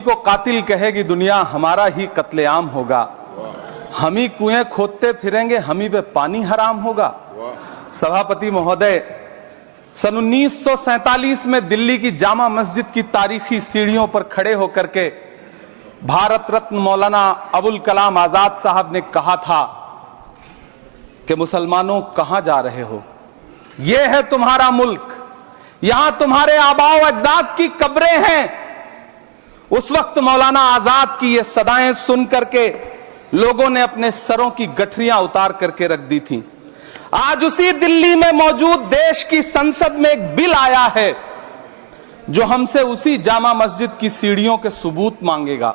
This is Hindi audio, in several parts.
को कातिल कहेगी दुनिया, हमारा ही कत्लेआम होगा। हम ही कुएं खोदते फिरेंगे, हम ही पे पानी हराम होगा। सभापति महोदय, सन 1947 में दिल्ली की जामा मस्जिद की तारीखी सीढ़ियों पर खड़े होकर के भारत रत्न मौलाना अबुल कलाम आजाद साहब ने कहा था कि मुसलमानों कहां जा रहे हो, यह है तुम्हारा मुल्क, यहां तुम्हारे आबाओ अजदाद की कब्रें हैं। उस वक्त मौलाना आजाद की ये सदाएं सुन करके लोगों ने अपने सरों की गठरियां उतार करके रख दी थी। आज उसी दिल्ली में मौजूद देश की संसद में एक बिल आया है जो हमसे उसी जामा मस्जिद की सीढ़ियों के सबूत मांगेगा,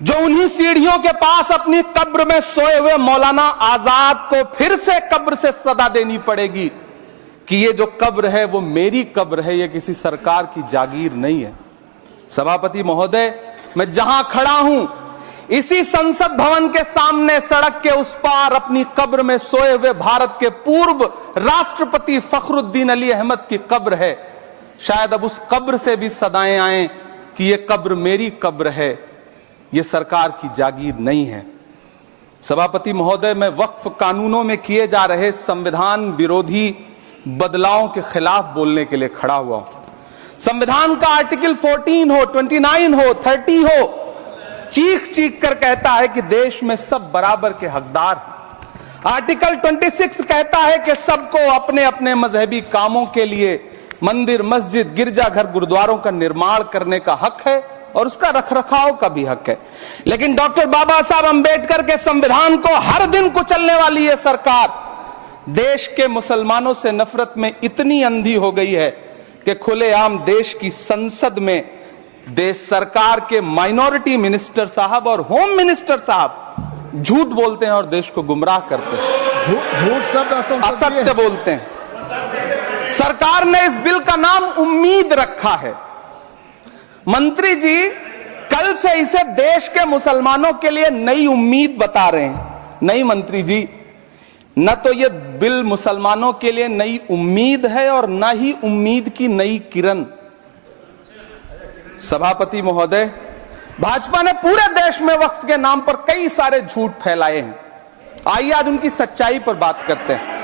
जो उन्हीं सीढ़ियों के पास अपनी कब्र में सोए हुए मौलाना आजाद को फिर से कब्र से सदा देनी पड़ेगी कि ये जो कब्र है वो मेरी कब्र है, ये किसी सरकार की जागीर नहीं है। सभापति महोदय, मैं जहां खड़ा हूं इसी संसद भवन के सामने सड़क के उस पार अपनी कब्र में सोए हुए भारत के पूर्व राष्ट्रपति फखरुद्दीन अली अहमद की कब्र है। शायद अब उस कब्र से भी सदाएं आए कि ये कब्र मेरी कब्र है, ये सरकार की जागीर नहीं है। सभापति महोदय, मैं वक्फ कानूनों में किए जा रहे संविधान विरोधी बदलावों के खिलाफ बोलने के लिए खड़ा हुआ हूं। संविधान का आर्टिकल 14 हो, 29 हो, 30 हो, चीख चीख कर कहता है कि देश में सब बराबर के हकदार हैं। आर्टिकल 26 कहता है कि सबको अपने अपने मजहबी कामों के लिए मंदिर, मस्जिद, गिरजाघर, गुरुद्वारों का निर्माण करने का हक है और उसका रखरखाव का भी हक है। लेकिन डॉक्टर बाबा साहब अंबेडकर के संविधान को हर दिन कुचलने वाली यह सरकार देश के मुसलमानों से नफरत में इतनी अंधी हो गई है कि खुलेआम देश की संसद में देश सरकार के माइनॉरिटी मिनिस्टर साहब और होम मिनिस्टर साहब झूठ बोलते हैं और देश को गुमराह करते हैं। झूठ शब्द असत्य बोलते हैं। सरकार ने इस बिल का नाम उम्मीद रखा है। मंत्री जी कल से इसे देश के मुसलमानों के लिए नई उम्मीद बता रहे हैं। नहीं मंत्री जी, न तो यह बिल मुसलमानों के लिए नई उम्मीद है और न ही उम्मीद की नई किरण। सभापति महोदय, भाजपा ने पूरे देश में वक्फ के नाम पर कई सारे झूठ फैलाए हैं। आइए आज उनकी सच्चाई पर बात करते हैं।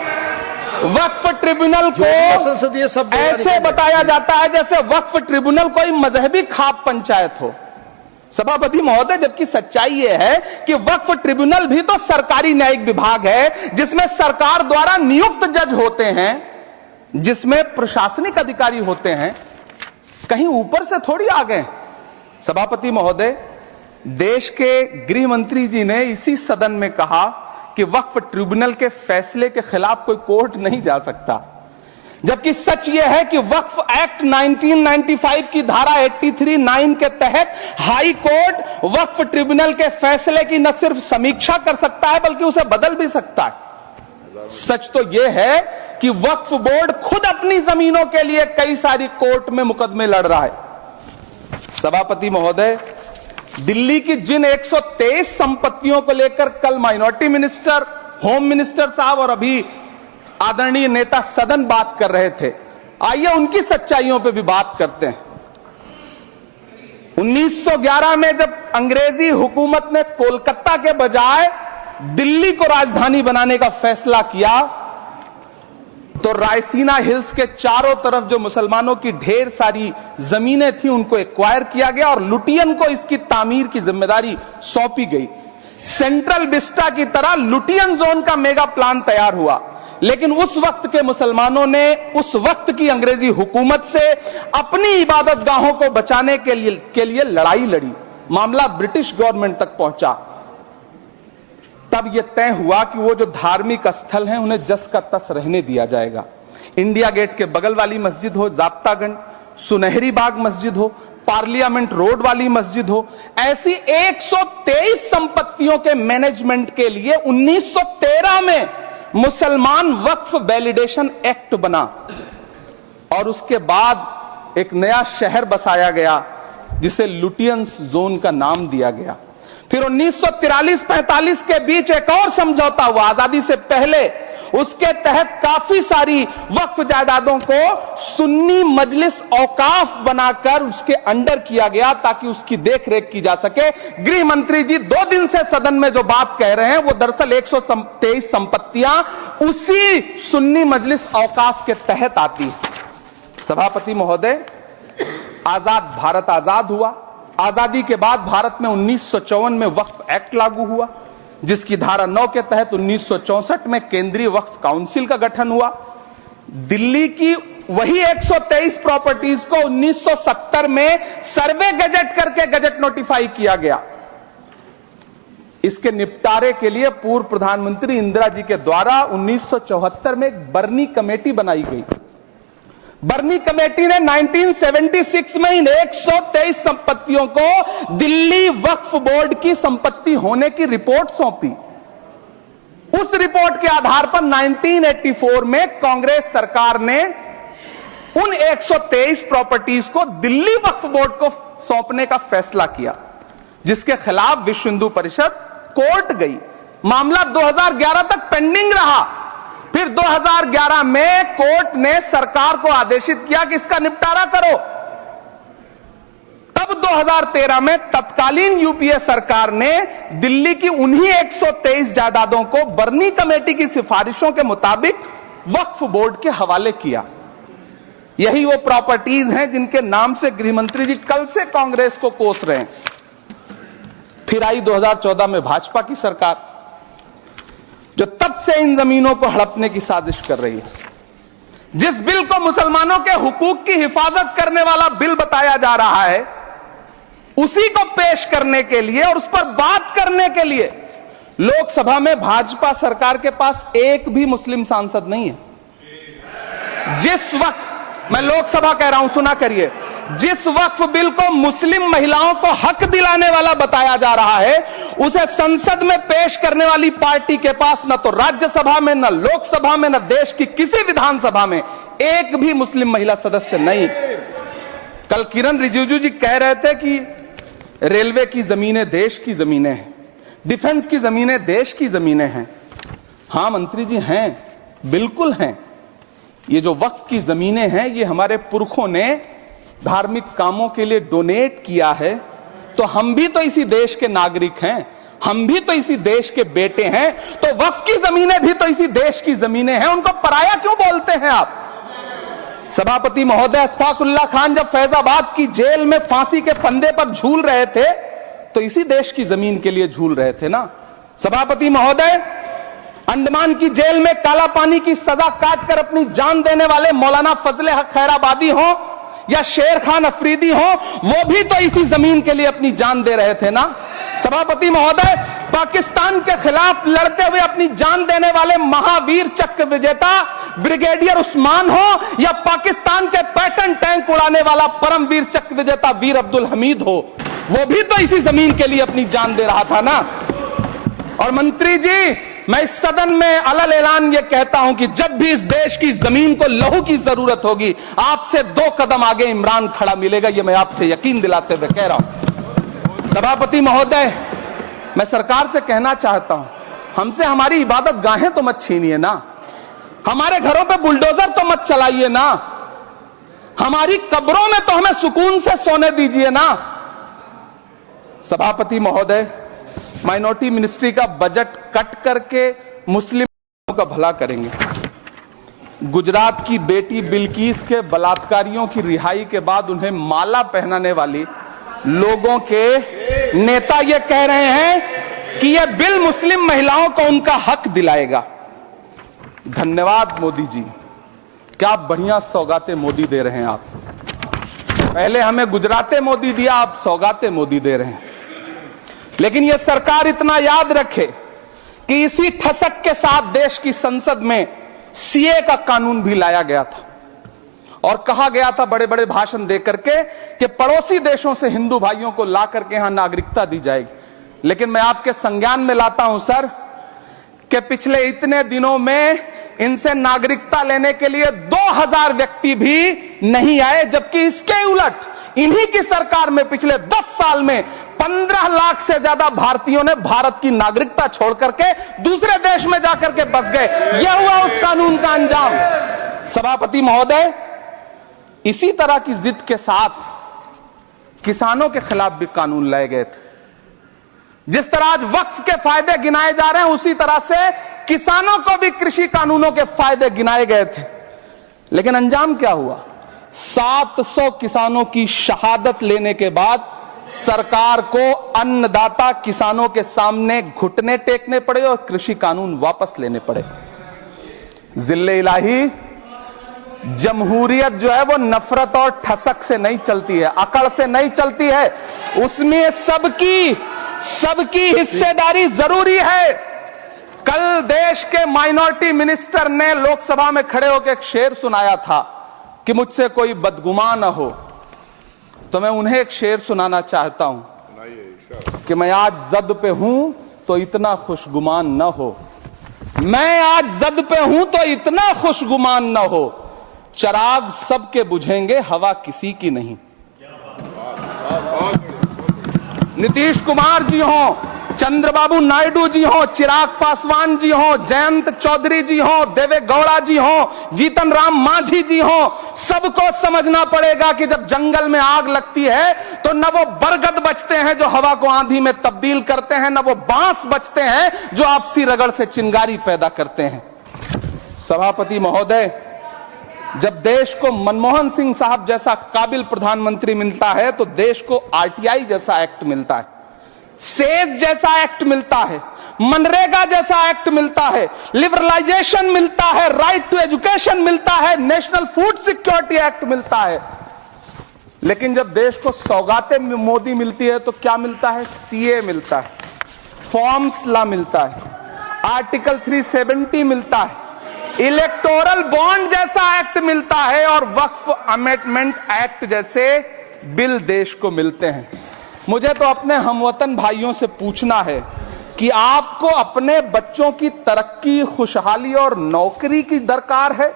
वक्फ ट्रिब्यूनल को ऐसे बताया जाता है जैसे वक्फ ट्रिब्यूनल कोई मजहबी खाप पंचायत हो। सभापति महोदय, जबकि सच्चाई यह है कि वक्फ ट्रिब्यूनल भी तो सरकारी न्यायिक विभाग है जिसमें सरकार द्वारा नियुक्त जज होते हैं, जिसमें प्रशासनिक अधिकारी होते हैं, कहीं ऊपर से थोड़ी आ गए। सभापति महोदय, देश के गृह मंत्री जी ने इसी सदन में कहा कि वक्फ ट्रिब्यूनल के फैसले के खिलाफ कोई कोर्ट नहीं जा सकता, जबकि सच यह है कि वक्फ एक्ट 1995 की धारा 83(9) के तहत हाई कोर्ट वक्फ ट्रिब्यूनल के फैसले की न सिर्फ समीक्षा कर सकता है बल्कि उसे बदल भी सकता है। सच तो यह है कि वक्फ बोर्ड खुद अपनी जमीनों के लिए कई सारी कोर्ट में मुकदमे लड़ रहा है। सभापति महोदय, दिल्ली की जिन 123 संपत्तियों को लेकर कल माइनॉरिटी मिनिस्टर, होम मिनिस्टर साहब और अभी आदरणीय नेता सदन बात कर रहे थे, आइए उनकी सच्चाइयों पे भी बात करते हैं। 1911 में जब अंग्रेजी हुकूमत ने कोलकाता के बजाय दिल्ली को राजधानी बनाने का फैसला किया तो रायसीना हिल्स के चारों तरफ जो मुसलमानों की ढेर सारी जमीनें थी उनको एक्वायर किया गया और लुटियन को इसकी तामीर की जिम्मेदारी सौंपी गई। सेंट्रल विस्टा की तरह लुटियन जोन का मेगा प्लान तैयार हुआ, लेकिन उस वक्त के मुसलमानों ने उस वक्त की अंग्रेजी हुकूमत से अपनी इबादत गाहों को बचाने के लिए लड़ाई लड़ी। मामला ब्रिटिश गवर्नमेंट तक पहुंचा। तब यह तय हुआ कि वो जो धार्मिक स्थल हैं उन्हें जस का तस रहने दिया जाएगा। इंडिया गेट के बगल वाली मस्जिद हो, जाप्तागंज, सुनहरी बाग मस्जिद हो, पार्लियामेंट रोड वाली मस्जिद हो, ऐसी 123 संपत्तियों के मैनेजमेंट के लिए 1913 में मुसलमान वक्फ वैलिडेशन एक्ट बना और उसके बाद एक नया शहर बसाया गया जिसे लुटियंस जोन का नाम दिया गया। फिर 1943-45 के बीच एक और समझौता हुआ। आजादी से पहले उसके तहत काफी सारी वक्फ जायदादों को सुन्नी मजलिस औकाफ बनाकर उसके अंडर किया गया ताकि उसकी देखरेख की जा सके। गृह मंत्री जी 2 दिन से सदन में जो बात कह रहे हैं वो दरअसल 123 संपत्तियां उसी सुन्नी मजलिस औकाफ के तहत आती है। सभापति महोदय, आजाद भारत आजाद हुआ। आजादी के बाद भारत में 1954 में वक्फ एक्ट लागू हुआ, जिसकी धारा 9 के तहत 1964 में केंद्रीय वक्फ काउंसिल का गठन हुआ। दिल्ली की वही 123 प्रॉपर्टीज को 1970 में सर्वे गजट करके गजट नोटिफाई किया गया। इसके निपटारे के लिए पूर्व प्रधानमंत्री इंदिरा जी के द्वारा 1974 में एक बर्नी कमेटी बनाई गई। बर्नी कमेटी ने 1976 में इन 123 संपत्तियों को दिल्ली वक्फ बोर्ड की संपत्ति होने की रिपोर्ट सौंपी। उस रिपोर्ट के आधार पर 1984 में कांग्रेस सरकार ने उन 123 प्रॉपर्टीज को दिल्ली वक्फ बोर्ड को सौंपने का फैसला किया, जिसके खिलाफ विश्व हिंदू परिषद कोर्ट गई। मामला 2011 तक पेंडिंग रहा। फिर 2011 में कोर्ट ने सरकार को आदेशित किया कि इसका निपटारा करो। तब 2013 में तत्कालीन यूपीए सरकार ने दिल्ली की उन्हीं 123 जायदादों को बर्नी कमेटी की सिफारिशों के मुताबिक वक्फ बोर्ड के हवाले किया। यही वो प्रॉपर्टीज हैं जिनके नाम से गृहमंत्री जी कल से कांग्रेस को कोस रहे हैं। फिर आई 2014 में भाजपा की सरकार, जो तब से इन जमीनों को हड़पने की साजिश कर रही है। जिस बिल को मुसलमानों के हुकूक की हिफाजत करने वाला बिल बताया जा रहा है, उसी को पेश करने के लिए और उस पर बात करने के लिए लोकसभा में भाजपा सरकार के पास एक भी मुस्लिम सांसद नहीं है। जिस वक्त, मैं लोकसभा कह रहा हूं, सुना करिए, जिस वक्फ बिल को मुस्लिम महिलाओं को हक दिलाने वाला बताया जा रहा है, उसे संसद में पेश करने वाली पार्टी के पास न तो राज्यसभा में, न लोकसभा में, न देश की किसी विधानसभा में एक भी मुस्लिम महिला सदस्य नहीं। कल किरण रिजिजू जी कह रहे थे कि रेलवे की जमीनें देश की जमीनें हैं, डिफेंस की जमीनें देश की जमीनें हैं। हां मंत्री जी, हैं, बिल्कुल हैं। ये जो वक्फ की जमीनें हैं, ये हमारे पुरखों ने धार्मिक कामों के लिए डोनेट किया है, तो हम भी तो इसी देश के नागरिक हैं, हम भी तो इसी देश के बेटे हैं, तो वक्फ की जमीनें भी तो इसी देश की जमीनें हैं। उनको पराया क्यों बोलते हैं आप? सभापति महोदय, अशफाकुल्लाह खान जब फैजाबाद की जेल में फांसी के फंदे पर झूल रहे थे, तो इसी देश की जमीन के लिए झूल रहे थे ना। सभापति महोदय, अंडमान की जेल में काला पानी की सजा काटकर अपनी जान देने वाले मौलाना फजले हक खैराबादी हो या शेर खान अफरीदी हो, वो भी तो इसी जमीन के लिए अपनी जान दे रहे थे ना। सभापति महोदय, पाकिस्तान के खिलाफ लड़ते हुए अपनी जान देने वाले महावीर चक्र विजेता ब्रिगेडियर उस्मान हो या पाकिस्तान के पैटर्न टैंक उड़ाने वाला परमवीर चक्र विजेता वीर अब्दुल हमीद हो, वो भी तो इसी जमीन के लिए अपनी जान दे रहा था ना। और मंत्री जी, मैं इस सदन में अलल ऐलान ये कहता हूं कि जब भी इस देश की जमीन को लहू की जरूरत होगी, आपसे 2 कदम आगे इमरान खड़ा मिलेगा। ये मैं आपसे यकीन दिलाते हुए कह रहा हूं। सभापति महोदय, मैं सरकार से कहना चाहता हूं, हमसे हमारी इबादत गाहें तो मत छीनिए ना, हमारे घरों पे बुलडोजर तो मत चलाइए ना, हमारी कब्रों में तो हमें सुकून से सोने दीजिए ना। सभापति महोदय, माइनॉरिटी मिनिस्ट्री का बजट कट करके मुस्लिमों का भला करेंगे। गुजरात की बेटी बिल्किस के बलात्कारियों की रिहाई के बाद उन्हें माला पहनाने वाली लोगों के नेता ये कह रहे हैं कि यह बिल मुस्लिम महिलाओं को उनका हक दिलाएगा। धन्यवाद मोदी जी, क्या बढ़िया सौगातें मोदी दे रहे हैं आप। पहले हमें गुजराते मोदी दिया, आप सौगातें मोदी दे रहे हैं। लेकिन यह सरकार इतना याद रखे कि इसी ठसक के साथ देश की संसद में सीए का कानून भी लाया गया था और कहा गया था बड़े बड़े भाषण देकर के कि पड़ोसी देशों से हिंदू भाइयों को ला करके यहां नागरिकता दी जाएगी। लेकिन मैं आपके संज्ञान में लाता हूं सर कि पिछले इतने दिनों में इनसे नागरिकता लेने के लिए 2000 व्यक्ति भी नहीं आए, जबकि इसके उलट इन्हीं की सरकार में पिछले 10 साल में 15 लाख से ज्यादा भारतीयों ने भारत की नागरिकता छोड़ करके दूसरे देश में जाकर के बस गए। यह हुआ उस कानून का अंजाम। सभापति महोदय, इसी तरह की जिद के साथ किसानों के खिलाफ भी कानून लाए गए थे। जिस तरह आज वक्फ के फायदे गिनाए जा रहे हैं, उसी तरह से किसानों को भी कृषि कानूनों के फायदे गिनाए गए थे। लेकिन अंजाम क्या हुआ? 700 किसानों की शहादत लेने के बाद सरकार को अन्नदाता किसानों के सामने घुटने टेकने पड़े और कृषि कानून वापस लेने पड़े। जिल्ले इलाही, जमहूरियत जो है वो नफरत और ठसक से नहीं चलती है, अकड़ से नहीं चलती है। उसमें सबकी हिस्सेदारी जरूरी है। कल देश के माइनॉरिटी मिनिस्टर ने लोकसभा में खड़े होकर एक शेर सुनाया था कि मुझसे कोई बदगुमान न हो, तो मैं उन्हें एक शेर सुनाना चाहता हूं कि मैं आज जद पे हूं तो इतना खुशगुमान न हो, मैं आज जद पे हूं तो इतना खुशगुमान न हो, चराग सबके बुझेंगे हवा किसी की नहीं। नीतीश कुमार जी हो, चंद्रबाबू नायडू जी हो, चिराग पासवान जी हो, जयंत चौधरी जी हो, देवे गौड़ा जी हो, जीतन राम मांझी जी हो, सबको समझना पड़ेगा कि जब जंगल में आग लगती है तो न वो बरगद बचते हैं जो हवा को आंधी में तब्दील करते हैं, न वो बांस बचते हैं जो आपसी रगड़ से चिंगारी पैदा करते हैं। सभापति महोदय, जब देश को मनमोहन सिंह साहब जैसा काबिल प्रधानमंत्री मिलता है तो देश को आरटीआई जैसा एक्ट मिलता है, सेज जैसा एक्ट मिलता है, मनरेगा जैसा एक्ट मिलता है, लिबरलाइजेशन मिलता है, राइट टू एजुकेशन मिलता है, नेशनल फूड सिक्योरिटी एक्ट मिलता है। लेकिन जब देश को सौगातें मोदी मिलती है तो क्या मिलता है? सीए मिलता है, फॉर्म्स लॉ मिलता है, आर्टिकल 370 मिलता है, इलेक्टोरल बॉन्ड जैसा एक्ट मिलता है और वक्फ अमेंडमेंट एक्ट जैसे बिल देश को मिलते हैं। मुझे तो अपने हमवतन भाइयों से पूछना है कि आपको अपने बच्चों की तरक्की, खुशहाली और नौकरी की दरकार है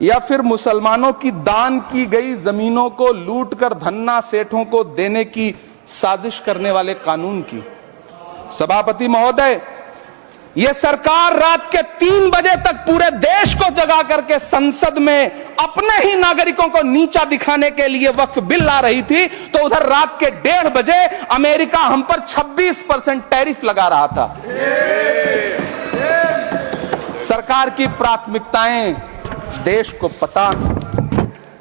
या फिर मुसलमानों की दान की गई जमीनों को लूट कर धन्ना सेठों को देने की साजिश करने वाले कानून की? सभापति महोदय, यह सरकार रात के 3 बजे तक पूरे देश को जगा करके संसद में अपने ही नागरिकों को नीचा दिखाने के लिए वक्फ बिल ला रही थी, तो उधर रात के 1:30 बजे अमेरिका हम पर 26% टैरिफ लगा रहा था। सरकार की प्राथमिकताएं देश को पता।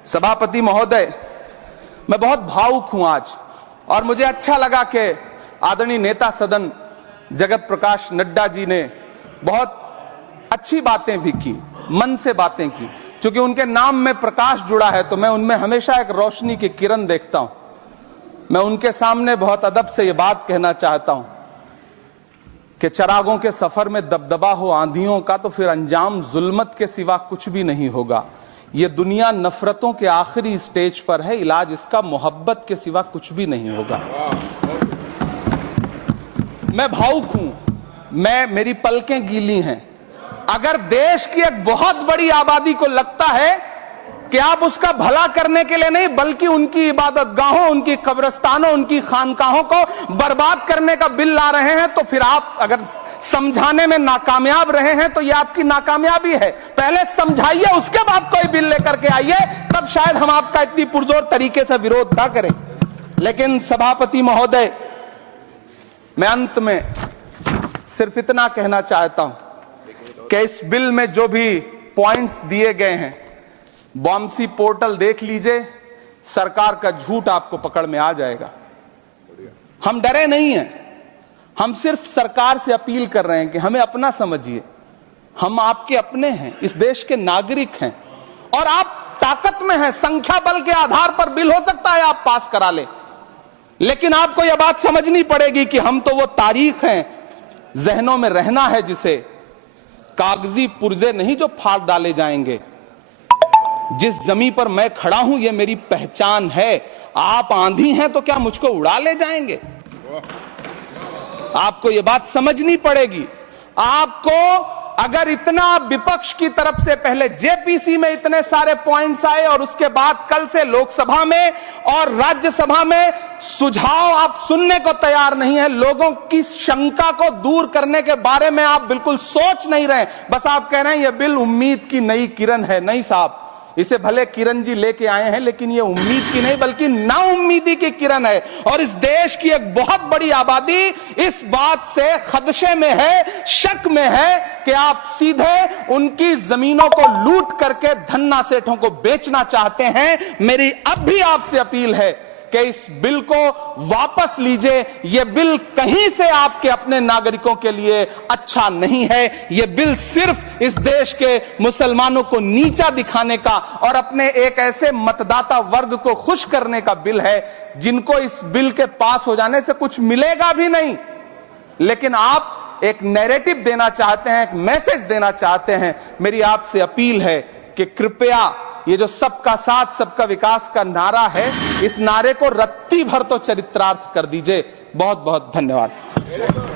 सभापति महोदय, मैं बहुत भावुक हूं आज, और मुझे अच्छा लगा कि आदरणीय नेता सदन जगत प्रकाश नड्डा जी ने बहुत अच्छी बातें भी की, मन से बातें की। क्योंकि उनके नाम में प्रकाश जुड़ा है तो मैं उनमें हमेशा एक रोशनी की किरण देखता हूं। मैं उनके सामने बहुत अदब से यह बात कहना चाहता हूं कि चिरागों के सफर में दबदबा हो आंधियों का तो फिर अंजाम जुल्मत के सिवा कुछ भी नहीं होगा। यह दुनिया नफरतों के आखिरी स्टेज पर है, इलाज इसका मोहब्बत के सिवा कुछ भी नहीं होगा। मैं भावुक हूं, मेरी पलकें गीली हैं। अगर देश की एक बहुत बड़ी आबादी को लगता है कि आप उसका भला करने के लिए नहीं बल्कि उनकी इबादतगाहों, उनकी कब्रिस्तानों, उनकी खानकाहों को बर्बाद करने का बिल ला रहे हैं, तो फिर आप अगर समझाने में नाकामयाब रहे हैं तो यह आपकी नाकामयाबी है। पहले समझाइए, उसके बाद कोई बिल लेकर के आइए, तब शायद हम आपका इतनी पुरजोर तरीके से विरोध ना करें। लेकिन सभापति महोदय, मैं अंत में सिर्फ इतना कहना चाहता हूं कि इस बिल में जो भी पॉइंट्स दिए गए हैं, बॉम्सी पोर्टल देख लीजिए, सरकार का झूठ आपको पकड़ में आ जाएगा। हम डरे नहीं हैं, हम सिर्फ सरकार से अपील कर रहे हैं कि हमें अपना समझिए। हम आपके अपने हैं, इस देश के नागरिक हैं और आप ताकत में हैं। संख्या बल के आधार पर बिल हो सकता है आप पास करा लें, लेकिन आपको यह बात समझनी पड़ेगी कि हम तो वो तारीख हैं, जहनों में रहना है जिसे, कागजी पुर्जे नहीं जो फाड़ डाले जाएंगे। जिस जमीन पर मैं खड़ा हूं यह मेरी पहचान है। आप आंधी हैं तो क्या मुझको उड़ा ले जाएंगे? आपको यह बात समझनी पड़ेगी। आपको अगर इतना विपक्ष की तरफ से पहले जेपीसी में इतने सारे पॉइंट्स आए और उसके बाद कल से लोकसभा में और राज्यसभा में सुझाव आप सुनने को तैयार नहीं है, लोगों की शंका को दूर करने के बारे में आप बिल्कुल सोच नहीं रहे, बस आप कह रहे हैं यह बिल उम्मीद की नई किरण है। नहीं साहब, इसे भले किरण जी लेके आए हैं, लेकिन ये उम्मीद की नहीं बल्कि नाउम्मीदी की किरण है। और इस देश की एक बहुत बड़ी आबादी इस बात से खदशे में है, शक में है कि आप सीधे उनकी जमीनों को लूट करके धन्ना सेठों को बेचना चाहते हैं। मेरी अब भी आपसे अपील है कि इस बिल को वापस लीजिए। यह बिल कहीं से आपके अपने नागरिकों के लिए अच्छा नहीं है। यह बिल सिर्फ इस देश के मुसलमानों को नीचा दिखाने का और अपने एक ऐसे मतदाता वर्ग को खुश करने का बिल है जिनको इस बिल के पास हो जाने से कुछ मिलेगा भी नहीं। लेकिन आप एक नैरेटिव देना चाहते हैं, एक मैसेज देना चाहते हैं। मेरी आपसे अपील है कि कृपया ये जो सबका साथ सबका विकास का नारा है, इस नारे को रत्ती भर तो चरित्रार्थ कर दीजिए। बहुत बहुत धन्यवाद।